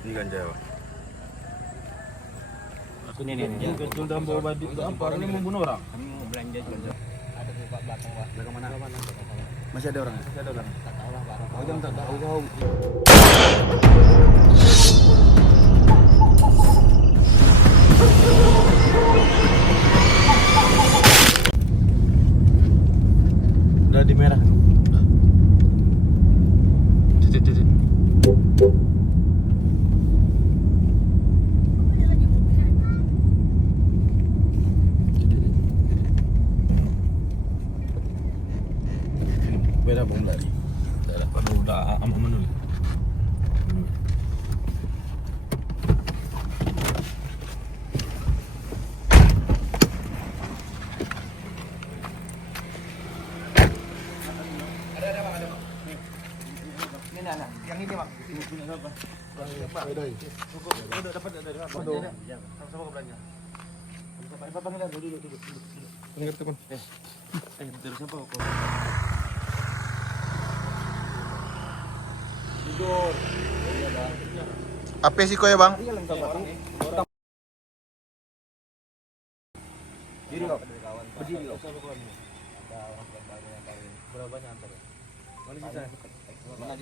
Ini ganja ya, Pak. Ini kecil dalam bawa badi itu apa? Ini membunuh orang. Kami mau belanja juga. Ada di Pak belakang, Pak. Belakang mana? Masih ada orang? Masih ada orang. Tak tahu lah, Pak. Oh, jangan tak tahu. Udah di merah. Titik. Merah belum lari. Udah aman dulu. Ini anak, yang ini, Pak. Udah dapat dari mana? Sama-sama ke belanja. Pak panggil dulu. Panggil telepon. Dari siapa kok? Tidur. Apa sih kau ya, Bang? Diri loh. Berdiri loh. Berapa banyak antar? Mana sisa? Mana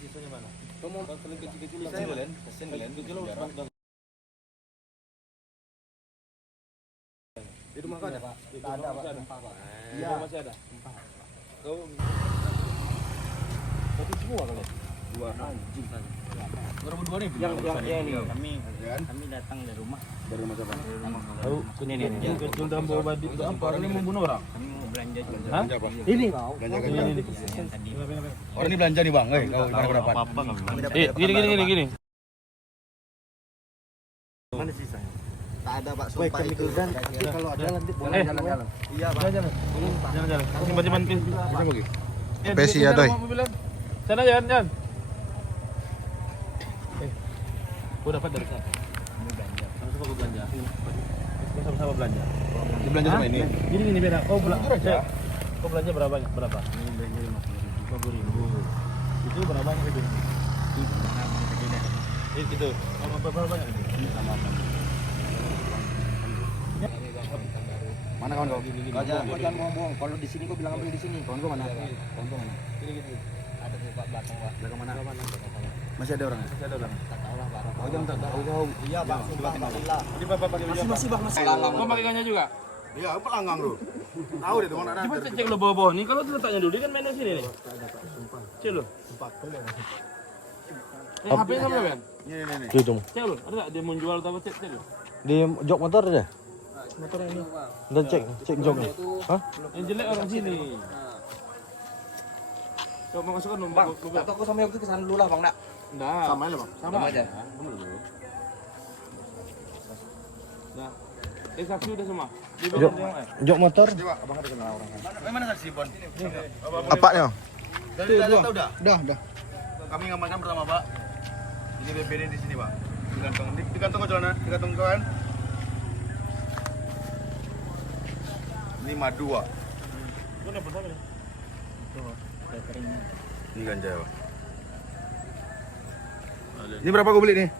sisanya mana? Kamu kecil-kecil saya kalian? Kasian kalian kecil di rumah kau ada, Pak? Ada, Pak. Iya, masih ada. Kau satu semua kalian? Dua. Anjing saja. Berdua nih. Yang ini. Kami datang dari rumah. Dari rumah siapa? Tahu? Ini kecil dalam bawa badi itu apa? Ini membunuh orang. Kami mau belanja juga. Hah? Apa? Ini, Pak. Ini. Tadi. Orang ini belanja nih, Bang. Kau gimana pendapat? Gini. Mana sisanya? Tak ada, Pak, sumpah itu. Nanti kalau ada nanti boleh jalan-jalan. Iya, Pak. Jalan. Simpan pin. Kita pergi. Pesi ya, Doi. Sana jalan. Gua dapat dari sana. Sama-sama gua belanja. Sama-sama belanja. Dibelanja sama ini. Gini beda. Kau belanja berapa? Ini belanja 50.000. Itu berapa banyak itu? Itu. Berapa banyak itu? Sama. Mana kawan kau? Kau jangan bohong-bohong. Kalau di sini kau bilang ambil di sini. Kawan kau mana? Gini. Ada di Pak belakang, Pak. Belakang mana? Masih ada orang? Masih ada orang. Tak tahu lah, Pak. Oh, jangan tak tahu. Iya, Pak. Alhamdulillah. Jadi Bapak pakai baju apa? Masih, Bang. Masih. Kau pakai ganja juga? Iya, apa langgang lu? Tahu deh tuh mana ada. Coba cek lo bawah-bawah nih. Kalau letaknya dulu, dia kan mainnya sini nih. Cek lo. HP sama kan? Ini. Cek lo. Ada nggak dia mau jual atau apa? Cek lo. Di jok motor deh. Motor ini. Dan cek joknya. Hah? Yang jelek orang sini. Coba mau masukkan nomor. Bang, atau aku sama Yogi kesana dulu lah, Bang, nak. Enggak. Sama aja, Bang. Sama aja. Sama dulu. Nah. Saksi udah semua. Di Jok, jok motor. Coba, Abang ada kenal orang. Mana saksi, Bon? Apanya? Udah. Udah. Kami ngamankan pertama, Pak. Ini BPD di sini, Pak. Di kantong kau celana, di kantong kau kan. Ini madu, Pak. Ini ganja, Pak. Ini berapa kau beli nih?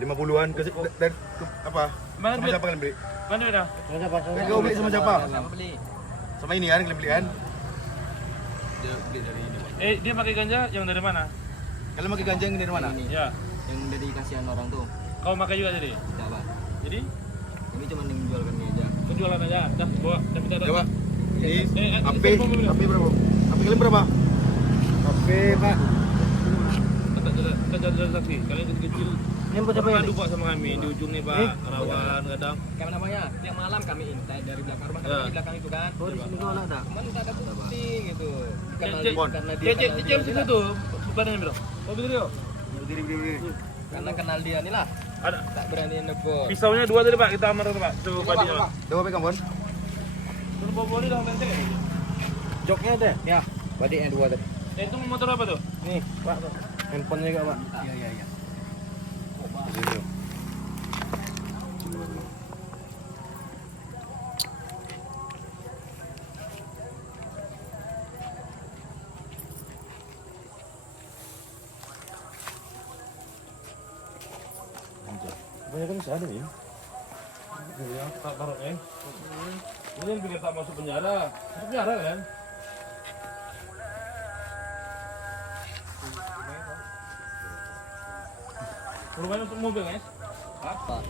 50-an dan apa? Mana Sama duit? siapa kalian beli? Mana dah? Kan kau beli sama siapa? Sama beli. Sama ini kan kalian beli kan? Dia pakai ganja yang dari mana? Kalian pakai ganja yang dari mana? Ini. Ya. Yang dari kasihan orang tuh. Kau pakai juga jadi? Tidak, Pak. Jadi Kami cuma menjualkan aja. penjualan aja. Dah, bawa. Tapi tak ada. Coba. Ini HP telepon mobil. berapa? HP kalian berapa? HP, Pak. Kita jadi saksi. Kalian kecil. Ini siapa yang Ngadu Pak sama kami di ujung nih Pak. Rawan kadang. Kayak namanya, tiap malam kami intai dari belakang rumah kami Ya. di belakang itu kan. Oh, di sini kau ada. Cuman tak ada bukti gitu. Karena Cek situ tuh. Badannya bro. Oh begitu yo. Berdiri. karena kenal dia nih lah. Ada. Tak berani nebur. Pisaunya 2 tadi Pak. Kita amankan Pak. Coba badinya Pak. Coba pegang, Bon. Turun bawa ini dah nanti. Joknya ada. Ya, badi yang 2 tadi. Itu motor apa tuh? Nih, Pak. Handphone juga, Pak. Iya. Berdiri. Kebanyakan di sana ya. Ya, taruhnya. Ini yang bikin tak masuk penjara. Masuk penjara kan? Rumahnya untuk mobil, guys. Pak.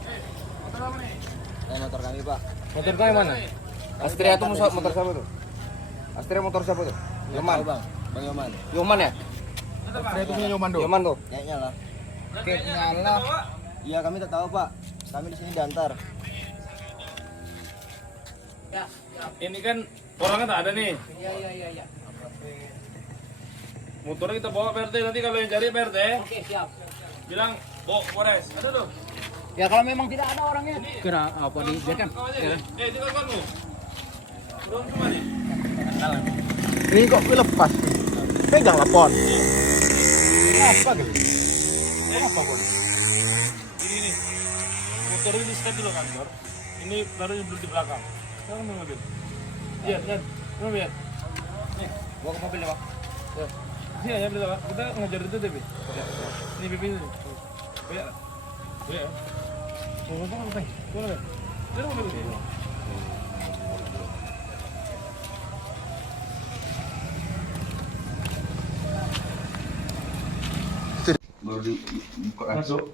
Motor apa nih? Motor kami, Pak. Motor kau yang mana? Astrea tuh motor siapa tuh? Astrea motor siapa tuh? Yoman. Bang. Bang Yoman. Yoman ya? Saya itu punya Yoman tuh. Yoman tuh. Kayaknya lah. Oke, nyala. Iya, kami tak tahu, Pak. Kami di sini diantar. Ini kan orangnya tak ada nih. Iya. Motornya kita bawa PRT, nanti kalau yang cari PRT. Oke, siap. Bilang, bawa ke Polres. Ada tuh. Ya kalau memang tidak ada orangnya. Kira apa dibiarkan? Itu kan kamu. Belum cuma nih. Ini kok lepas? Pegang lapor. Apa gitu? Apa pun? Ini nih. Motor ini step dulu kantor. Ini baru duduk di belakang. Sekarang mau mobil. Lihat. Mau lihat. Nih, Bawa ke mobil ya, Pak. sini aja beli Pak. Kita ngajar itu deh, Bi. Ini pipi ini. Ya. Ya. Mau ngomong apa? Boleh. Jadi mobil ini. Masuk.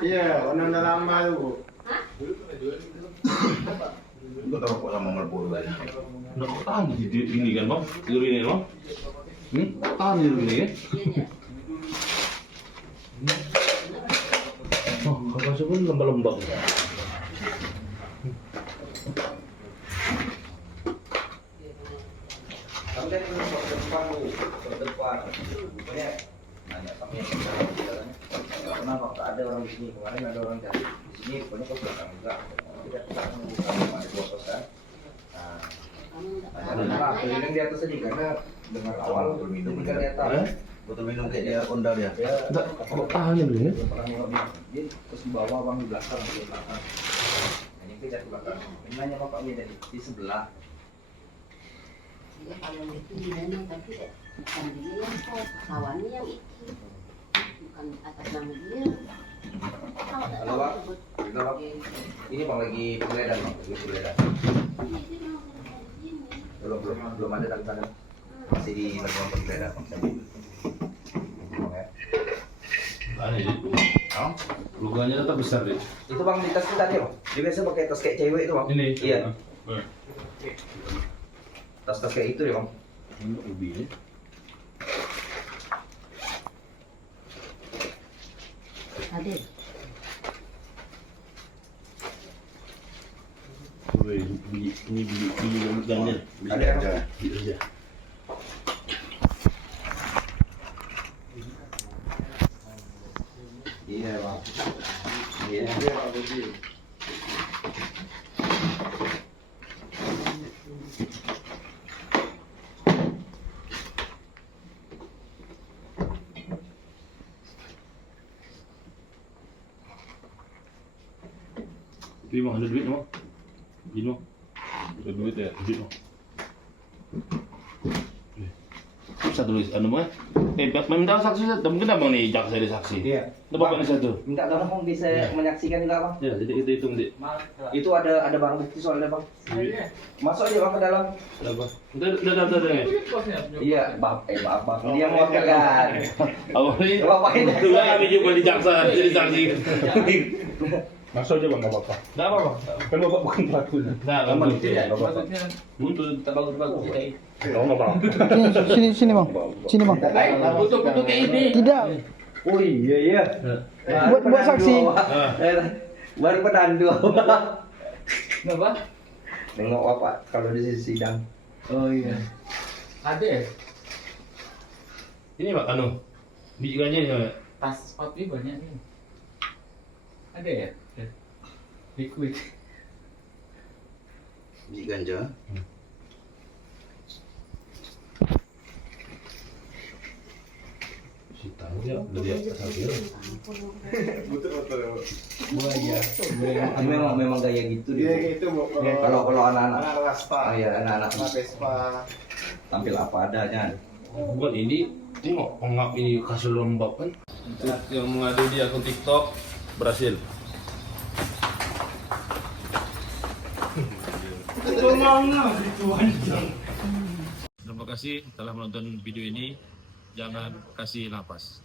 Iya, orang dalam malu. Enggak tahu kok sama Marlboro tadi. Nggak tahan di ini kan bang, tidur ini bang. Tahan tidur ini ya. Oh, kapasnya pun lembab-lembab. Kami kan ini ke depan. Pokoknya nanya kami yang kenapa tak ada orang di sini? Kemarin ada orang dari di sini, pokoknya ke belakang juga. Tidak ada dua pos kan. Nah, kenapa? Keliling di atas tadi karena dengar awal minum di atas. Botol minum kayak dia kondal ya. Enggak, kok tahan ya beli ya? Dia terus di bawah bang di belakang di belakang. Hanya kejar ke belakang. Ini nanya bapaknya dari di sebelah. Dia kalau itu dinanya tapi bukan dia yang kok kawannya yang itu bukan atas nama dia. Halo bang, halo bang. Ini bang lagi penggeledahan bang, lagi penggeledahan. Belum ada tanda tanda. Masih di lagi penggeledahan bang. Luganya tetap besar deh. Itu bang di tas tadi bang. Dia biasa pakai tas kayak cewek itu bang. Ini. Iya. Tas-tas kayak itu ya bang. Ini ubi ya. Ada. Ini beli ganjil. Ada aja. Iya. Iya bang. Iya. Tapi bang ada duit bang. Gini bang. Ada duit ya. Duit bang. Satu tulis anu bang. Minta saksi, mungkin abang nih jak saya saksi. Iya. Itu bapak nih satu. Minta tolong bang bisa menyaksikan juga bang. Ya, jadi itu hitung deh. Itu ada barang bukti soalnya bang. Masuk aja bang ke dalam. Berapa? Udah nih. Iya, maaf bang. Dia mewakilkan. Abang ini. Bapak ini. Dulu kami jumpa di jaksa jadi saksi. Masuk aja bang, nggak apa-apa. Nggak apa-apa. Kan bapak bukan pelakunya. Nggak apa-apa. Untuk bagus-bagus. Nggak apa-apa. Sini bang. Sini bang. Butuh kayak ini. Tidak. Oh iya. Buat saksi. Baru penandu. Kenapa? Nengok bapak kalau di sidang. Oh iya. Ada ya? Ini Pak anu. Biji ganja ya. Tas sepatu banyak nih. Ada ya? Liquid. Biji ganja. Si tahu ya, udah dia hasil. Betul. Memang gaya gitu Dia dia. gitu Kalau anak-anak. Raspa. Oh iya, anak-anak Vespa. tampil apa adanya. Bukan ini Tengok pengap ini kasih lembab kan. Untuk yang mengadu di akun TikTok berhasil. Terima kasih telah menonton video ini. Jangan kasih napas.